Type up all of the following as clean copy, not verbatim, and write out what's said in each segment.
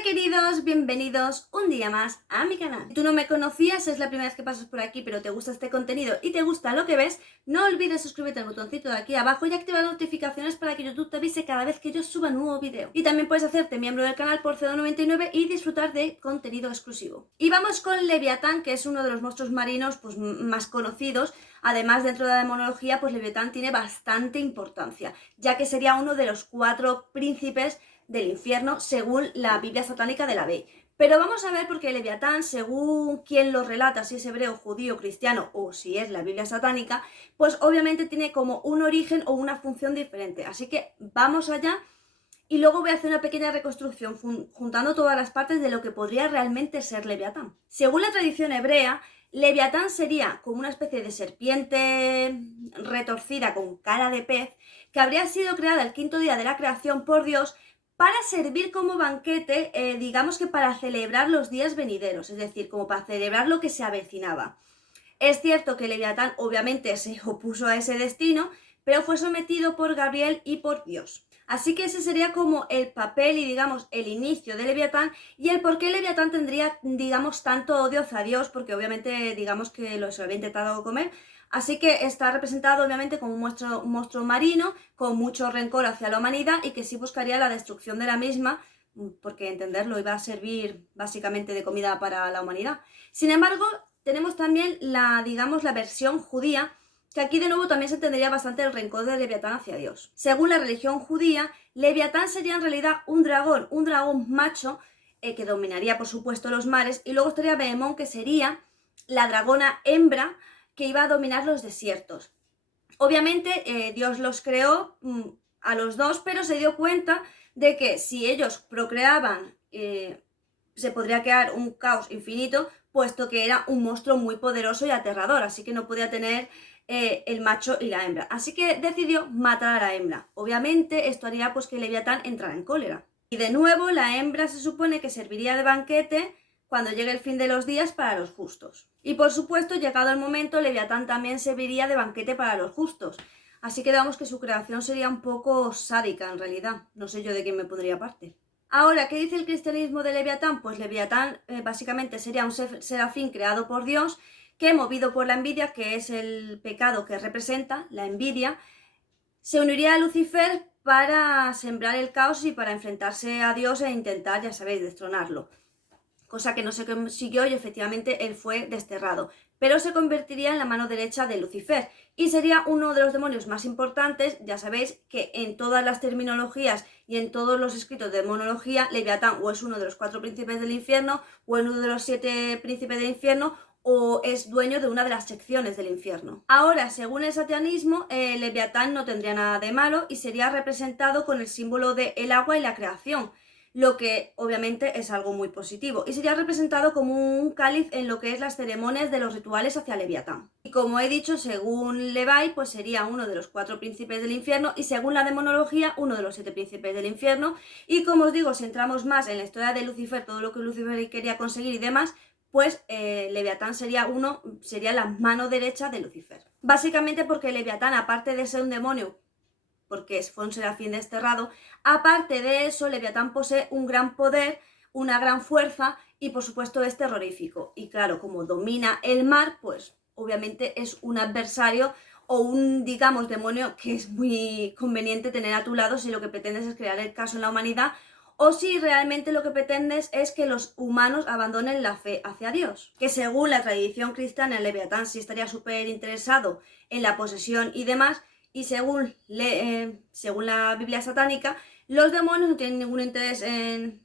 Hola queridos, bienvenidos un día más a mi canal. Si tú no me conocías, es la primera vez que pasas por aquí, pero te gusta este contenido y te gusta lo que ves, no olvides suscribirte al botoncito de aquí abajo y activar las notificaciones para que YouTube te avise cada vez que yo suba nuevo vídeo. Y también puedes hacerte miembro del canal por 0,99 y disfrutar de contenido exclusivo. Y vamos con Leviatán, que es uno de los monstruos marinos pues, más conocidos. Además, dentro de la demonología, pues Leviatán tiene bastante importancia, ya que sería uno de los 4 príncipes del infierno según la Biblia satánica de la Bey. Pero vamos a ver porque Leviatán, según quien lo relata, si es hebreo, judío, cristiano o si es la Biblia satánica, pues obviamente tiene como un origen o una función diferente. Así que vamos allá y luego voy a hacer una pequeña reconstrucción juntando todas las partes de lo que podría realmente ser Leviatán. Según la tradición hebrea, Leviatán sería como una especie de serpiente retorcida con cara de pez que habría sido creada el 5.º día de la creación por Dios para servir como banquete, digamos que para celebrar los días venideros, es decir, como para celebrar lo que se avecinaba. Es cierto que Leviatán obviamente se opuso a ese destino, pero fue sometido por Gabriel y por Dios. Así que ese sería como el papel y digamos el inicio de Leviatán y el por qué Leviatán tendría digamos tanto odio hacia Dios, porque obviamente digamos que se lo había intentado comer. Así que está representado obviamente como un monstruo marino con mucho rencor hacia la humanidad y que sí buscaría la destrucción de la misma, porque entenderlo iba a servir básicamente de comida para la humanidad. Sin embargo, tenemos también la versión judía, que aquí de nuevo también se tendría bastante el rencor de Leviatán hacia Dios. Según la religión judía, Leviatán sería en realidad un dragón macho, que dominaría por supuesto los mares, y luego estaría Behemón, que sería la dragona hembra que iba a dominar los desiertos. Obviamente Dios los creó a los dos, pero se dio cuenta de que si ellos procreaban se podría crear un caos infinito, puesto que era un monstruo muy poderoso y aterrador, así que no podía tener el macho y la hembra. Así que decidió matar a la hembra. Obviamente esto haría pues que Leviatán entrara en cólera. Y de nuevo la hembra se supone que serviría de banquete cuando llegue el fin de los días para los justos. Y por supuesto, llegado el momento, Leviatán también serviría de banquete para los justos. Así que digamos que su creación sería un poco sádica en realidad. No sé yo de quién me pondría aparte. Ahora, ¿qué dice el cristianismo de Leviatán? Pues Leviatán básicamente sería un serafín creado por Dios que, movido por la envidia, que es el pecado que representa, la envidia, se uniría a Lucifer para sembrar el caos y para enfrentarse a Dios e intentar, ya sabéis, destronarlo. Cosa que no se consiguió y efectivamente él fue desterrado, pero se convertiría en la mano derecha de Lucifer y sería uno de los demonios más importantes. Ya sabéis que en todas las terminologías y en todos los escritos de demonología, Leviatán o es uno de los 4 príncipes del infierno o es uno de los 7 príncipes del infierno o es dueño de una de las secciones del infierno. Ahora, según el satanismo, Leviatán no tendría nada de malo y sería representado con el símbolo del agua y la creación, lo que obviamente es algo muy positivo, y sería representado como un cáliz en lo que es las ceremonias de los rituales hacia Leviatán. Y como he dicho, según Levi, pues sería uno de los 4 príncipes del infierno y según la demonología, uno de los 7 príncipes del infierno. Y como os digo, si entramos más en la historia de Lucifer, todo lo que Lucifer quería conseguir y demás, pues Leviatán sería la mano derecha de Lucifer. Básicamente porque Leviatán, aparte de ser un demonio, porque fue un serafín desterrado, aparte de eso, Leviatán posee un gran poder, una gran fuerza y por supuesto es terrorífico. Y claro, como domina el mar, pues obviamente es un adversario o un, digamos, demonio que es muy conveniente tener a tu lado si lo que pretendes es crear el caos en la humanidad o si realmente lo que pretendes es que los humanos abandonen la fe hacia Dios. Que según la tradición cristiana, el Leviatán sí estaría súper interesado en la posesión y demás, y según la Biblia satánica, los demonios no tienen ningún interés en,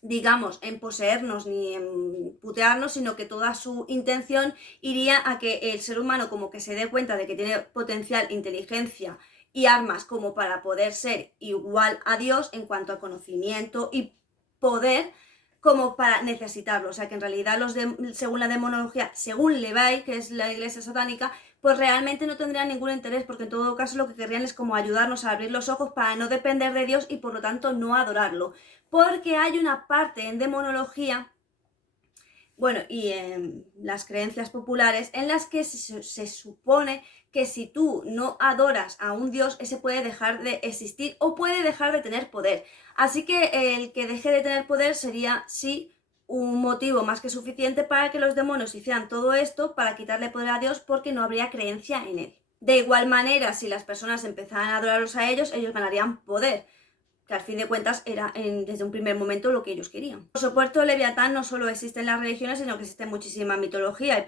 digamos, en poseernos ni en putearnos, sino que toda su intención iría a que el ser humano como que se dé cuenta de que tiene potencial, inteligencia y armas como para poder ser igual a Dios en cuanto a conocimiento y poder, como para necesitarlo. O sea que en realidad según la demonología, según Levi, que es la iglesia satánica, pues realmente no tendrían ningún interés, porque en todo caso lo que querrían es como ayudarnos a abrir los ojos para no depender de Dios y por lo tanto no adorarlo. Porque hay una parte en demonología, bueno, y en las creencias populares, en las que se supone que si tú no adoras a un dios, ese puede dejar de existir o puede dejar de tener poder. Así que el que deje de tener poder sería, sí, un motivo más que suficiente para que los demonios hicieran todo esto para quitarle poder a Dios, porque no habría creencia en él. De igual manera, si las personas empezaran a adorarlos a ellos ganarían poder, que al fin de cuentas era desde un primer momento lo que ellos querían. Por supuesto, Leviatán no solo existe en las religiones, sino que existe muchísima mitología,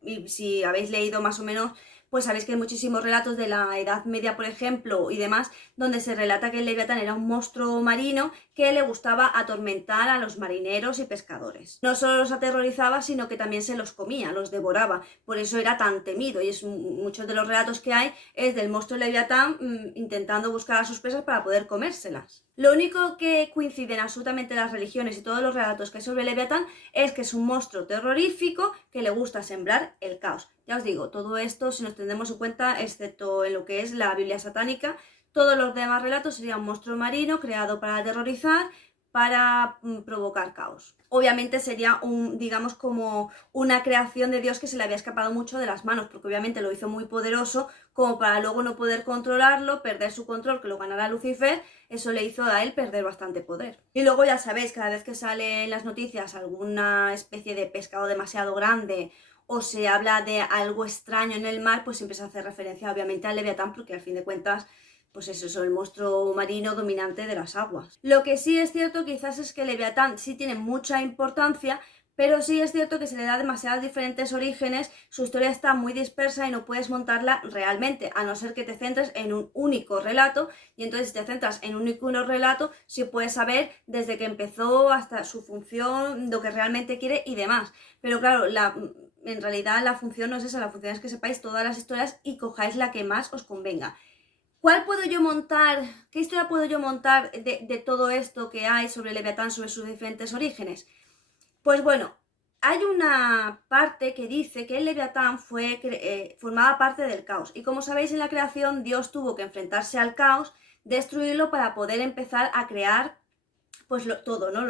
y si habéis leído más o menos, pues sabéis que hay muchísimos relatos de la Edad Media, por ejemplo, y demás, donde se relata que el Leviatán era un monstruo marino que le gustaba atormentar a los marineros y pescadores. No solo los aterrorizaba, sino que también se los comía, los devoraba. Por eso era tan temido, y muchos de los relatos que hay es del monstruo Leviatán intentando buscar a sus presas para poder comérselas. Lo único que coinciden absolutamente las religiones y todos los relatos que hay sobre Leviatán es que es un monstruo terrorífico que le gusta sembrar el caos. Ya os digo, todo esto, si nos tenemos en cuenta, excepto en lo que es la Biblia satánica, todos los demás relatos serían un monstruo marino creado para aterrorizar, para provocar caos. Obviamente sería digamos como una creación de Dios que se le había escapado mucho de las manos, porque obviamente lo hizo muy poderoso como para luego no poder controlarlo, perder su control, que lo ganara Lucifer. Eso le hizo a él perder bastante poder. Y luego ya sabéis, cada vez que sale en las noticias alguna especie de pescado demasiado grande o se habla de algo extraño en el mar, pues siempre se hace referencia obviamente al Leviatán, porque al fin de cuentas pues eso es el monstruo marino dominante de las aguas. Lo que sí es cierto quizás es que el Leviatán sí tiene mucha importancia, pero sí es cierto que se le da demasiados diferentes orígenes, su historia está muy dispersa y no puedes montarla realmente, a no ser que te centres en un único relato, y entonces si te centras en un único relato, sí puedes saber desde que empezó hasta su función, lo que realmente quiere y demás. Pero claro, en realidad la función no es esa, la función es que sepáis todas las historias y cojáis la que más os convenga. ¿Cuál puedo yo montar? ¿Qué historia puedo yo montar de todo esto que hay sobre Leviatán, sobre sus diferentes orígenes? Pues bueno, hay una parte que dice que el Leviatán formaba parte del caos. Y como sabéis, en la creación Dios tuvo que enfrentarse al caos, destruirlo para poder empezar a crear pues todo, ¿no?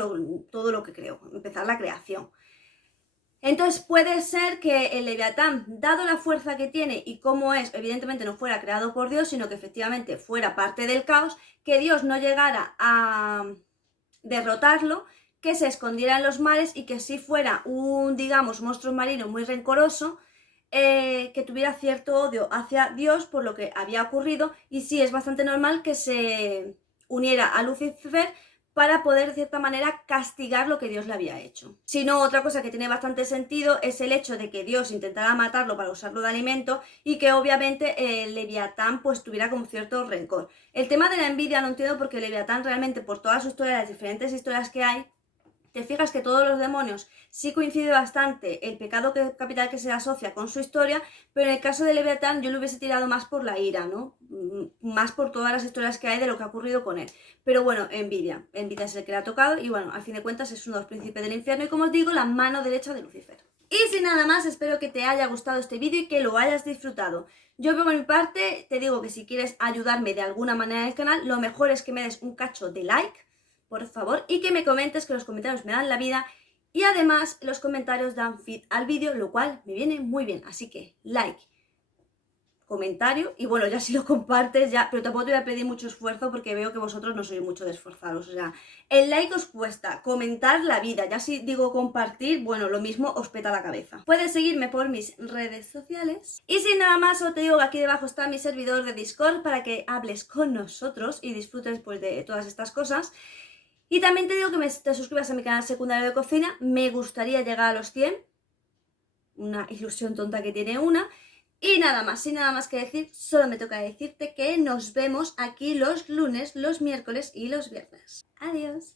Todo lo que creó, empezar la creación. Entonces puede ser que el Leviatán, dado la fuerza que tiene y cómo es, evidentemente no fuera creado por Dios, sino que efectivamente fuera parte del caos, que Dios no llegara a derrotarlo, que se escondiera en los mares y que sí fuera un, digamos, monstruo marino muy rencoroso, que tuviera cierto odio hacia Dios por lo que había ocurrido, y sí es bastante normal que se uniera a Lucifer para poder de cierta manera castigar lo que Dios le había hecho. Si no, otra cosa que tiene bastante sentido es el hecho de que Dios intentara matarlo para usarlo de alimento y que obviamente el Leviatán pues tuviera como cierto rencor. El tema de la envidia no entiendo, porque el Leviatán realmente, por toda su historia, las diferentes historias que hay, te fijas que todos los demonios sí coincide bastante el pecado capital que se asocia con su historia, pero en el caso de Leviatán yo lo hubiese tirado más por la ira, ¿no? Más por todas las historias que hay de lo que ha ocurrido con él. Pero bueno, envidia es el que le ha tocado y bueno, al fin de cuentas es uno de los príncipes del infierno y, como os digo, la mano derecha de Lucifer. Y sin nada más, espero que te haya gustado este vídeo y que lo hayas disfrutado. Yo por mi parte te digo que si quieres ayudarme de alguna manera en el canal, lo mejor es que me des un cacho de like, por favor, y que me comentes, que los comentarios me dan la vida, y además los comentarios dan feed al vídeo, lo cual me viene muy bien. Así que like, comentario, y bueno, ya si lo compartes ya, pero tampoco te voy a pedir mucho esfuerzo porque veo que vosotros no sois mucho de esforzaros, o sea, el like os cuesta, comentar la vida, ya si digo compartir, bueno, lo mismo os peta la cabeza. Puedes seguirme por mis redes sociales, y sin nada más os te digo que aquí debajo está mi servidor de Discord para que hables con nosotros y disfrutes pues de todas estas cosas. Y también te digo que te suscribas a mi canal secundario de cocina, me gustaría llegar a los 100, una ilusión tonta que tiene una. Y nada más, sin nada más que decir, solo me toca decirte que nos vemos aquí los lunes, los miércoles y los viernes. Adiós.